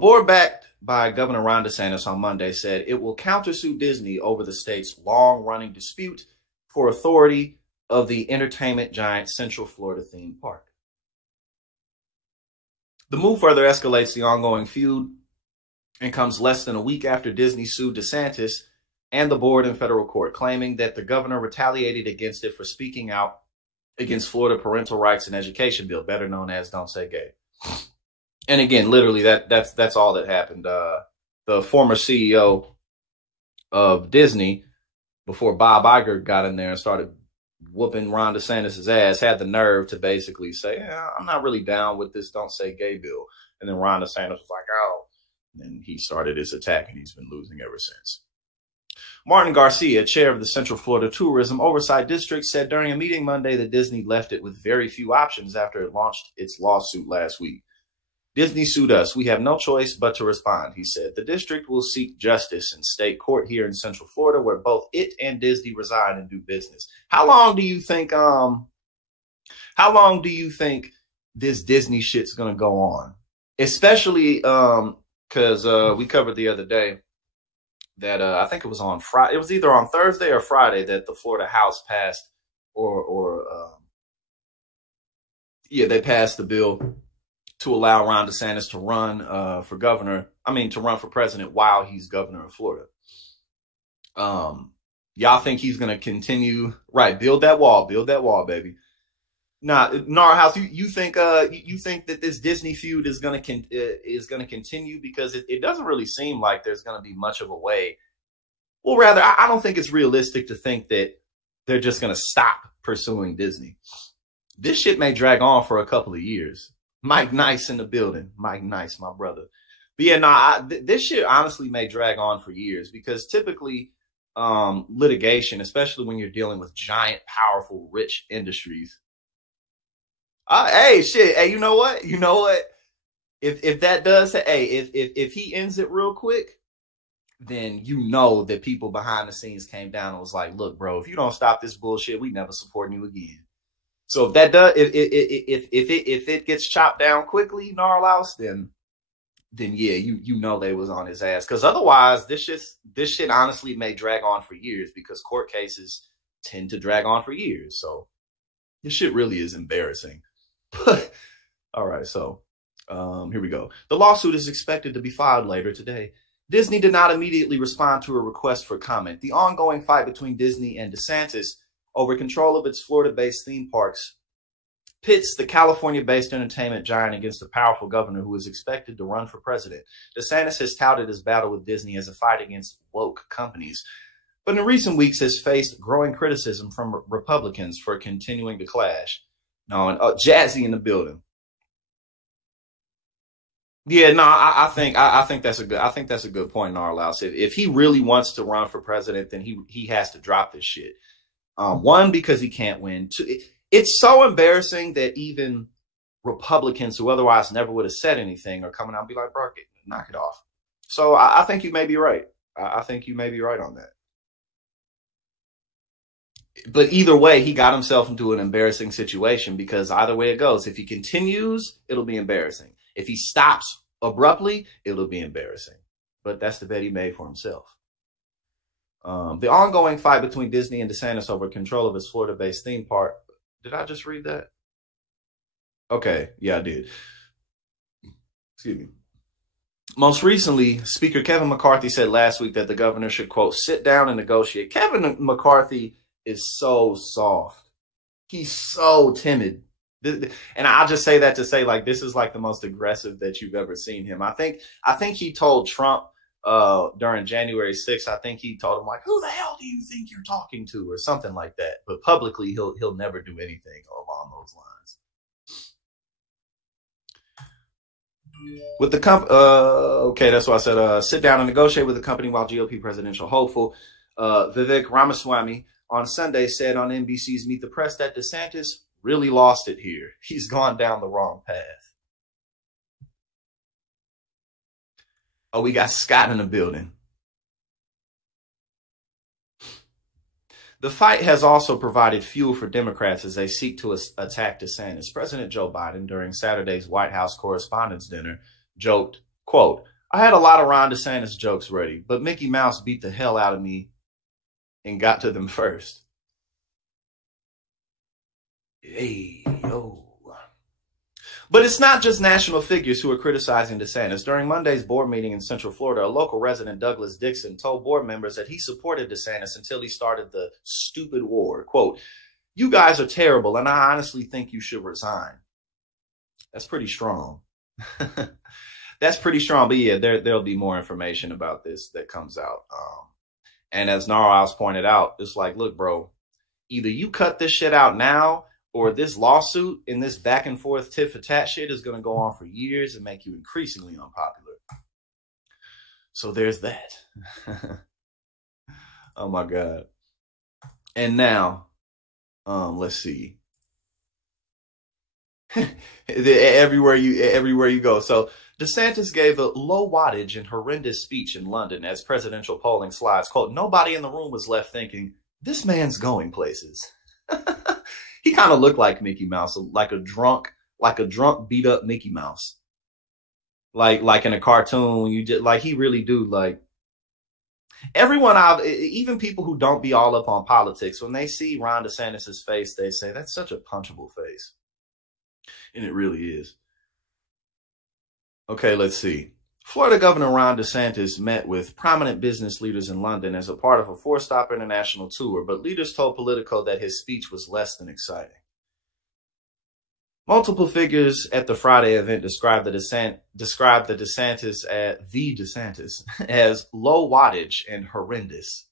board backed by Governor Ron DeSantis on Monday said it will countersue Disney over the state's long-running dispute for authority of the entertainment giant Central Florida theme park. The move further escalates the ongoing feud and comes less than a week after Disney sued DeSantis and the board in federal court, claiming that the governor retaliated against it for speaking out against Florida parental rights and education bill, better known as Don't Say Gay. And again, literally, that's all that happened. The former CEO of Disney, before Bob Iger got in there and started whooping Ron DeSantis' ass, had the nerve to basically say, yeah, I'm not really down with this Don't Say Gay bill. And then Ron DeSantis was like, oh. And he started his attack, and he's been losing ever since. Martin Garcia, chair of the Central Florida Tourism Oversight District, said during a meeting Monday that Disney left it with very few options after it launched its lawsuit last week. Disney sued us. We have no choice but to respond, he said. The district will seek justice in state court here in Central Florida, where both it and Disney reside and do business. How long do you think this Disney shit's gonna go on? Especially because we covered the other day that I think it was on Friday. It was either on Thursday or Friday that the Florida House passed, they passed the bill to allow Ron DeSantis to run to run for president while he's governor of Florida. Y'all think he's going to continue? Right. Build that wall, baby. Nah, Nar House, you think that this Disney feud is going to continue? Because it doesn't really seem like there's going to be much of a way. Well, rather, I don't think it's realistic to think that they're just going to stop pursuing Disney. This shit may drag on for a couple of years. Mike Nice in the building. Mike Nice, my brother. But yeah, this shit honestly may drag on for years, because typically litigation, especially when you're dealing with giant, powerful, rich industries. Hey, you know what? If that does, if he ends it real quick, then you know that people behind the scenes came down and was like, look, bro, if you don't stop this bullshit, we never supporting you again. So if that does, if it gets chopped down quickly, Gnarlaus, then yeah, you know they was on his ass. Because otherwise, this shit honestly may drag on for years, because court cases tend to drag on for years. So this shit really is embarrassing. But all right, so here we go. The lawsuit is expected to be filed later today. Disney did not immediately respond to a request for comment. The ongoing fight between Disney and DeSantis over control of its Florida-based theme parks pits the California-based entertainment giant against a powerful governor who is expected to run for president. DeSantis has touted his battle with Disney as a fight against woke companies, but in recent weeks has faced growing criticism from Republicans for continuing to clash. Jazzy in the building. Yeah, no, I think that's a good point, Gnarlaus. If he really wants to run for president, then he has to drop this shit. One, because he can't win. Two, it's so embarrassing that even Republicans who otherwise never would have said anything are coming out and be like, bro, knock it off. So I think you may be right. I think you may be right on that. But either way, he got himself into an embarrassing situation, because either way it goes, if he continues, it'll be embarrassing. If he stops abruptly, it'll be embarrassing. But that's the bet he made for himself. The ongoing fight between Disney and DeSantis over control of its Florida-based theme park. Did I just read that? Okay, yeah, I did. Excuse me. Most recently, Speaker Kevin McCarthy said last week that the governor should, quote, sit down and negotiate. Kevin McCarthy is so soft. He's so timid. And I'll just say that to say, like, this is like the most aggressive that you've ever seen him. I think he told Trump during January 6th, I think he told him, like, who the hell do you think you're talking to, or something like that. But publicly, he'll never do anything along those lines. With the okay, that's why I said sit down and negotiate with the company while GOP presidential hopeful Vivek Ramaswamy on Sunday said on NBC's Meet the Press that DeSantis really lost it here. He's gone down the wrong path. Oh, we got Scott in the building. The fight has also provided fuel for Democrats as they seek to attack DeSantis. President Joe Biden, during Saturday's White House Correspondents' Dinner, joked, quote, I had a lot of Ron DeSantis jokes ready, but Mickey Mouse beat the hell out of me and got to them first. Hey, yo. But it's not just national figures who are criticizing DeSantis. During Monday's board meeting in Central Florida, a local resident, Douglas Dixon, told board members that he supported DeSantis until he started the stupid war. Quote, "You guys are terrible, and I honestly think you should resign." That's pretty strong. That's pretty strong. But yeah, there'll be more information about this that comes out. And as Narwhals pointed out, it's like, look, bro, either you cut this shit out now, or this lawsuit and this back and forth tit for tat shit is going to go on for years and make you increasingly unpopular. So there's that. Oh my God. And now, let's see. everywhere you go. So DeSantis gave a low wattage and horrendous speech in London as presidential polling slides. Quote, "Nobody in the room was left thinking, this man's going places." He kind of looked like Mickey Mouse, like a drunk beat up Mickey Mouse. Like in a cartoon, he really do. Like everyone even people who don't be all up on politics, when they see Ron DeSantis' face, they say, that's such a punchable face. And it really is. Okay, let's see. Florida Governor Ron DeSantis met with prominent business leaders in London as a part of a 4-stop international tour, but leaders told Politico that his speech was less than exciting. Multiple figures at the Friday event described the DeSantis as low wattage and horrendous.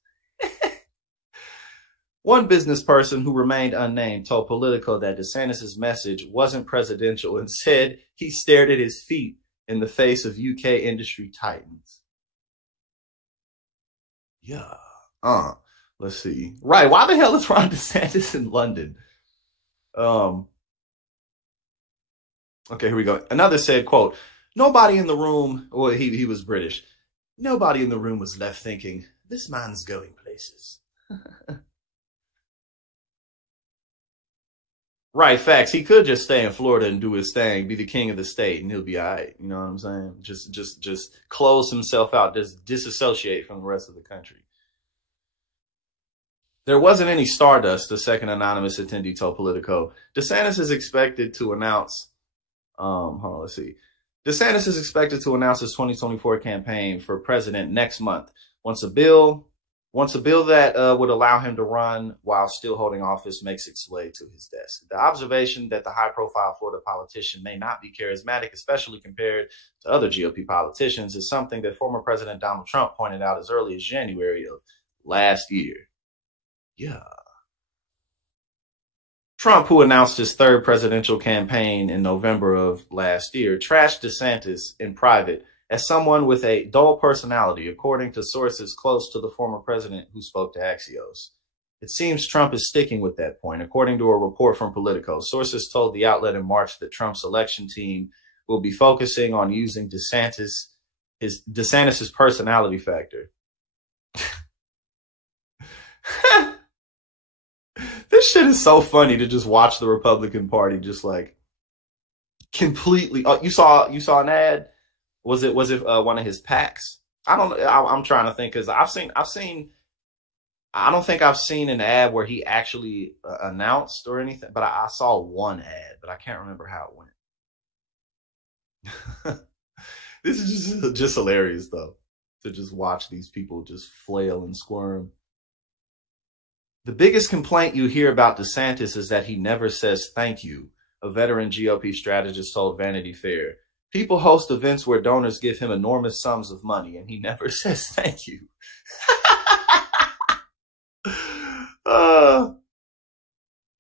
One business person who remained unnamed told Politico that DeSantis' message wasn't presidential and said he stared at his feet in the face of UK industry titans. Yeah. Let's see. Right. Why the hell is Ron DeSantis in London? Okay, here we go. Another said, quote, "Nobody in the room," well, he was British. "Nobody in the room was left thinking, this man's going places." Right, facts. He could just stay in Florida and do his thing, be the king of the state, and he'll be all right. You know what I'm saying? Just close himself out, just disassociate from the rest of the country. There wasn't any stardust, the second anonymous attendee told Politico. DeSantis is expected to announce, let's see. DeSantis is expected to announce his 2024 campaign for president next month. Once a bill that would allow him to run while still holding office makes its way to his desk. The observation that the high-profile Florida politician may not be charismatic, especially compared to other GOP politicians, is something that former President Donald Trump pointed out as early as January of last year. Yeah. Trump, who announced his third presidential campaign in November of last year, trashed DeSantis in private as someone with a dull personality, according to sources close to the former president who spoke to Axios. It seems Trump is sticking with that point. According to a report from Politico, sources told the outlet in March that Trump's election team will be focusing on using DeSantis' personality factor. This shit is so funny to just watch the Republican Party just like completely. Oh, you saw an ad. Was it one of his PACs? I'm trying to think, because I've seen. I don't think I've seen an ad where he actually announced or anything, but I saw one ad, but I can't remember how it went. This is just hilarious though, to just watch these people just flail and squirm. The biggest complaint you hear about DeSantis is that he never says thank you, a veteran GOP strategist told Vanity Fair. People host events where donors give him enormous sums of money, and he never says thank you.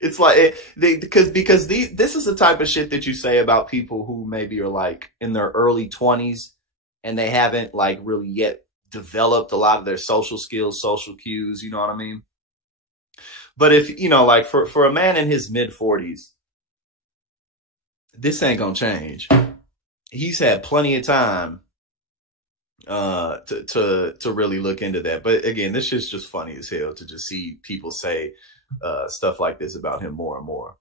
It's like because this is the type of shit that you say about people who maybe are like in their early 20s and they haven't like really yet developed a lot of their social skills, social cues. You know what I mean? But if, you know, like for a man in his mid 40s, this ain't gonna change. He's had plenty of time to really look into that. But again, this shit's just funny as hell to just see people say stuff like this about him more and more.